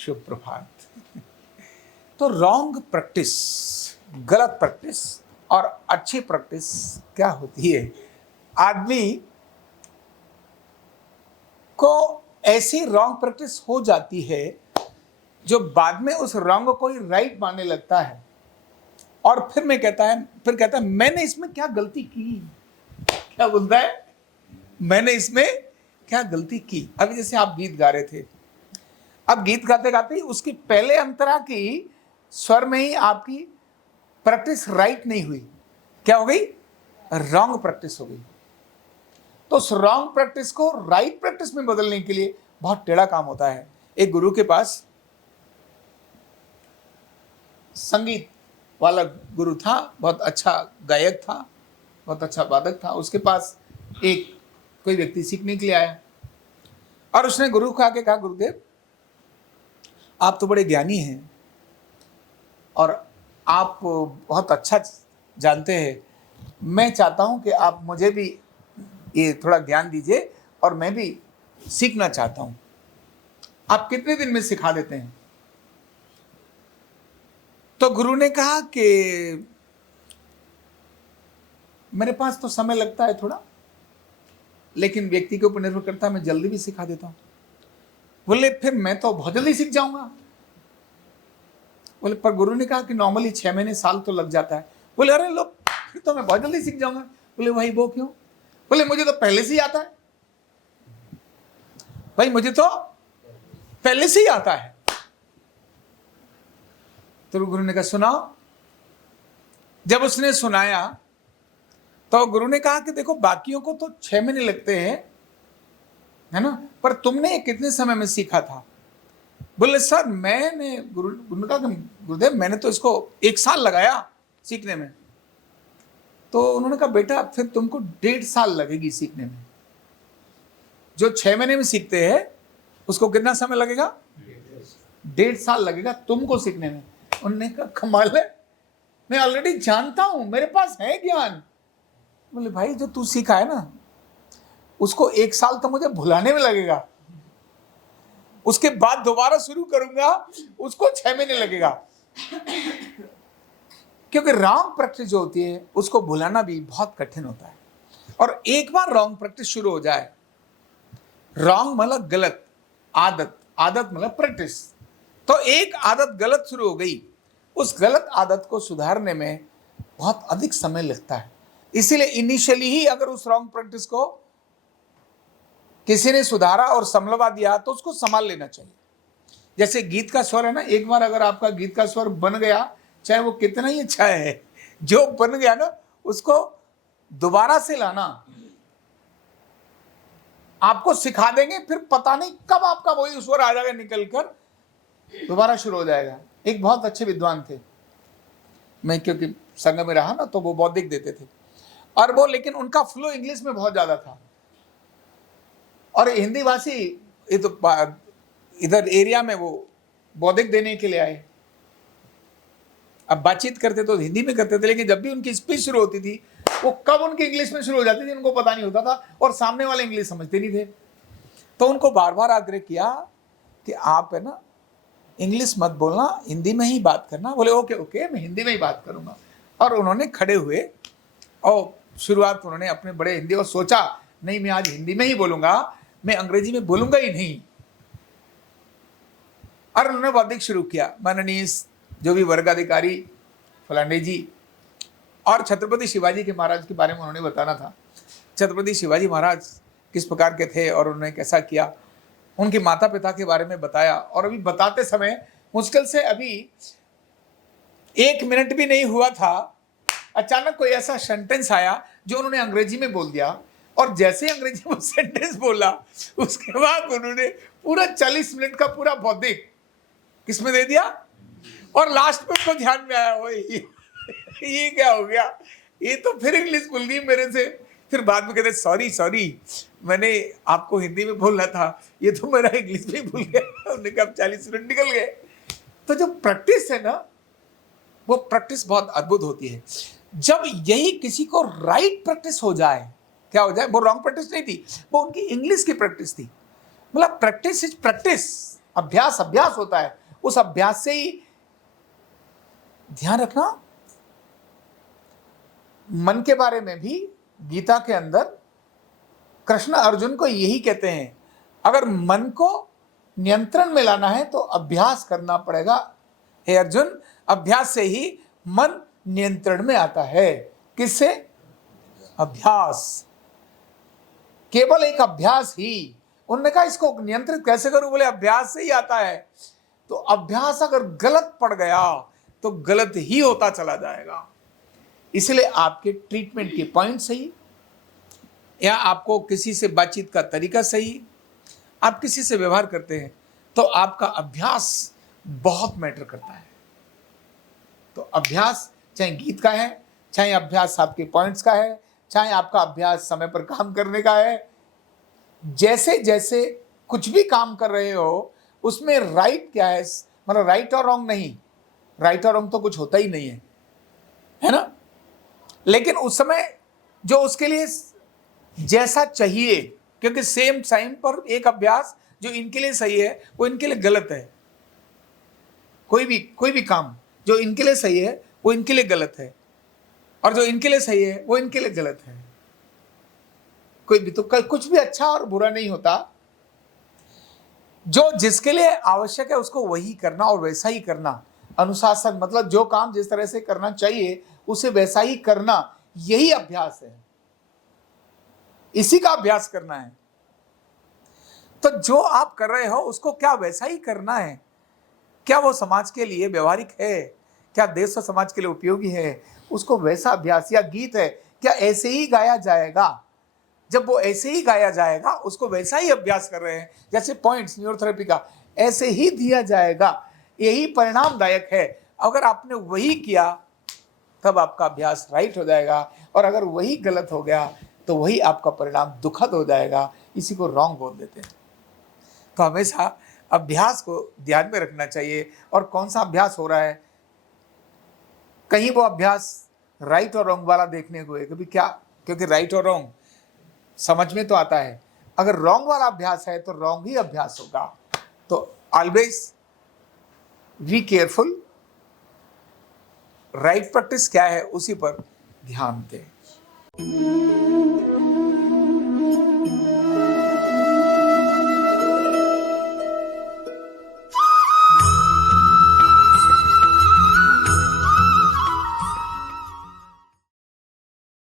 शुभ प्रभात। तो wrong practice, गलत practice और अच्छी प्रैक्टिस क्या होती है? आदमी को ऐसी रॉन्ग प्रैक्टिस हो जाती है जो बाद में उस रॉन्ग को ही राइट मानने लगता है और फिर कहता है मैंने इसमें क्या गलती की। क्या बोलता है? मैंने इसमें क्या गलती की। अभी जैसे आप गीत गा रहे थे, अब गीत गाते गाते ही उसकी पहले अंतरा की स्वर में ही आपकी प्रैक्टिस राइट नहीं हुई। क्या हो गई? रॉन्ग प्रैक्टिस हो गई। तो उस रॉन्ग प्रैक्टिस को राइट प्रैक्टिस में बदलने के लिए बहुत टेढ़ा काम होता है। एक गुरु के पास संगीत वाला गुरु था, बहुत अच्छा गायक था, बहुत अच्छा वादक था। उसके पास एक कोई व्यक्ति सीखने के लिए आया और उसने गुरु को आके कहा, गुरुदेव आप तो बड़े ज्ञानी हैं और आप बहुत अच्छा जानते हैं, मैं चाहता हूं कि आप मुझे भी ये थोड़ा ज्ञान दीजिए और मैं भी सीखना चाहता हूं, आप कितने दिन में सिखा देते हैं? तो गुरु ने कहा कि मेरे पास तो समय लगता है थोड़ा, लेकिन व्यक्ति के ऊपर निर्भर करता है, मैं जल्दी भी सिखा देता हूं। बोले फिर मैं तो बहुत जल्दी सीख जाऊंगा। बोले पर गुरु ने कहा कि नॉर्मली 6 महीने साल तो लग जाता है। बोले अरे लो, फिर तो मैं बहुत जल्दी सीख जाऊंगा। बोले भाई वो क्यों? बोले मुझे तो पहले से ही आता है। भाई मुझे तो पहले से ही आता है। तो गुरु ने कहा सुनाओ। जब उसने सुनाया तो गुरु ने कहा कि देखो बाकियों को तो 6 महीने लगते हैं, है ना, पर तुमने कितने समय में सीखा था? बोले सर मैंने गुरु ने कहा कि गुरुदेव मैंने तो इसको 1 साल लगाया सीखने में। तो उन्होंने कहा बेटा फिर तुमको 1.5 साल लगेगी सीखने में। जो 6 महीने में सीखते हैं उसको कितना समय लगेगा? 1.5 साल लगेगा तुमको सीखने में। उन्होंने कहा कमाल है, मैं ऑलरेडी जानता हूं, मेरे पास है ज्ञान। बोले भाई जो तू सीखा है ना उसको 1 साल तो मुझे भुलाने में लगेगा, उसके बाद दोबारा शुरू करूंगा उसको 6 महीने लगेगा। क्योंकि रॉन्ग प्रैक्टिस जो होती है उसको भुलाना भी बहुत कठिन होता है। और एक बार रॉन्ग प्रैक्टिस शुरू हो जाए, रॉन्ग मतलब गलत, आदत, आदत मतलब प्रैक्टिस, तो एक आदत गलत शुरू हो गई, उस गलत आदत को सुधारने में बहुत अधिक समय लगता है। इसीलिए इनिशियली ही अगर उस रॉन्ग प्रैक्टिस को किसी ने सुधारा और संभलवा दिया तो उसको संभाल लेना चाहिए। जैसे गीत का स्वर है ना, एक बार अगर आपका गीत का स्वर बन गया, चाहे वो कितना ही अच्छा है, जो बन गया ना उसको दोबारा से लाना आपको सिखा देंगे, फिर पता नहीं कब आपका वही स्वर आ जाएगा निकल कर, दोबारा शुरू हो जाएगा। एक बहुत अच्छे विद्वान थे, मैं क्योंकि संग में रहा ना तो वो बौद्धिक देते थे और वो, लेकिन उनका फ्लो इंग्लिश में बहुत ज्यादा था और हिंदी भाषी ये तो इधर एरिया में वो बौद्धिक देने के लिए आए। अब बातचीत करते तो हिंदी में करते थे, लेकिन जब भी उनकी स्पीच शुरू होती थी वो कब उनकी इंग्लिश में शुरू हो जाती थी उनको पता नहीं होता था और सामने वाले इंग्लिश समझते नहीं थे। तो उनको बार बार आग्रह किया कि आप है ना इंग्लिश मत बोलना, हिंदी में ही बात करना। बोले ओके ओके मैं हिंदी में ही बात करूंगा। और उन्होंने खड़े हुए और शुरुआत उन्होंने अपने बड़े हिंदी, और सोचा नहीं मैं आज हिंदी में ही बोलूंगा, मैं अंग्रेजी में बोलूंगा ही नहीं। और उन्होंने बौद्धिक शुरू किया। माननीय जो भी वर्गाधिकारी फलांडे जी और छत्रपति शिवाजी के महाराज के बारे में उन्होंने बताना था। छत्रपति शिवाजी महाराज किस प्रकार के थे और उन्होंने कैसा किया, उनके माता पिता के बारे में बताया। और अभी बताते समय मुश्किल से अभी 1 मिनट भी नहीं हुआ था, अचानक कोई ऐसा सेंटेंस आया जो उन्होंने अंग्रेजी में बोल दिया और जैसे अंग्रेजी में सेंटेंस बोला उसके बाद उन्होंने पूरा 40 मिनट का पूरा बौद्धिक किसमें दे दिया। और लास्ट में उनको ध्यान में आया ये क्या हो गया, ये तो फिर इंग्लिश भूल गई मेरे से। फिर बाद में कहते सॉरी मैंने आपको हिंदी में बोलना था, ये तो मेरा इंग्लिश में भूल गया। उन्होंने कहा 40 मिनट निकल गए। तो जो प्रैक्टिस है ना वो प्रैक्टिस बहुत अद्भुत होती है। जब यही किसी को राइट प्रैक्टिस हो जाए, क्या हो जाए, वो रॉन्ग प्रैक्टिस नहीं थी, वो उनकी इंग्लिश की प्रैक्टिस थी। मतलब प्रैक्टिस इज प्रैक्टिस, अभ्यास अभ्यास होता है, उस अभ्यास से ही ध्यान रखना। मन के बारे में भी गीता के अंदर कृष्ण अर्जुन को यही कहते हैं, अगर मन को नियंत्रण में लाना है तो अभ्यास करना पड़ेगा। हे अर्जुन, अभ्यास से ही मन नियंत्रण में आता है। किससे? अभ्यास, केवल एक अभ्यास ही। उन्होंने कहा इसको नियंत्रित कैसे करूं? बोले अभ्यास से ही आता है। तो अभ्यास अगर गलत पड़ गया तो गलत ही होता चला जाएगा। इसलिए आपके ट्रीटमेंट के पॉइंट सही, या आपको किसी से बातचीत का तरीका सही, आप किसी से व्यवहार करते हैं तो आपका अभ्यास बहुत मैटर करता है। तो अभ्यास चाहे गीत का है, चाहे अभ्यास आपके पॉइंट्स का है, चाहे आपका अभ्यास समय पर काम करने का है, जैसे जैसे कुछ भी काम कर रहे हो उसमें राइट क्या है, मतलब राइट और रॉन्ग नहीं, राइट और रॉन्ग तो कुछ होता ही नहीं है ना। लेकिन उस समय जो उसके लिए जैसा चाहिए, क्योंकि सेम टाइम पर एक अभ्यास जो इनके लिए सही है वो इनके लिए गलत है। कोई भी काम जो इनके लिए सही है वो इनके लिए गलत है, और जो इनके लिए सही है वो इनके लिए गलत है। कोई भी तो कुछ भी अच्छा और बुरा नहीं होता। जो जिसके लिए आवश्यक है उसको वही करना और वैसा ही करना। अनुशासन मतलब जो काम जिस तरह से करना चाहिए उसे वैसा ही करना, यही अभ्यास है, इसी का अभ्यास करना है। तो जो आप कर रहे हो उसको क्या वैसा ही करना है? क्या वो समाज के लिए व्यवहारिक है? क्या देश और समाज के लिए उपयोगी है? उसको वैसा अभ्यास, या गीत है क्या ऐसे ही गाया जाएगा? जब वो ऐसे ही गाया जाएगा उसको वैसा ही अभ्यास कर रहे हैं, जैसे पॉइंट्स न्यूरोथेरेपी का ऐसे ही दिया जाएगा, यही परिणामदायक है। अगर आपने वही किया तब आपका अभ्यास राइट हो जाएगा, और अगर वही गलत हो गया तो वही आपका परिणाम दुखद हो जाएगा। इसी को रॉन्ग बोल देते हैं। तो हमेशा अभ्यास को ध्यान में रखना चाहिए, और कौन सा अभ्यास हो रहा है। कहीं वो अभ्यास राइट और रॉन्ग वाला देखने को है कभी क्या, क्योंकि राइट और रॉन्ग समझ में तो आता है, अगर रॉन्ग वाला अभ्यास है तो रॉन्ग ही अभ्यास होगा। तो always be careful, right practice क्या है उसी पर ध्यान दें।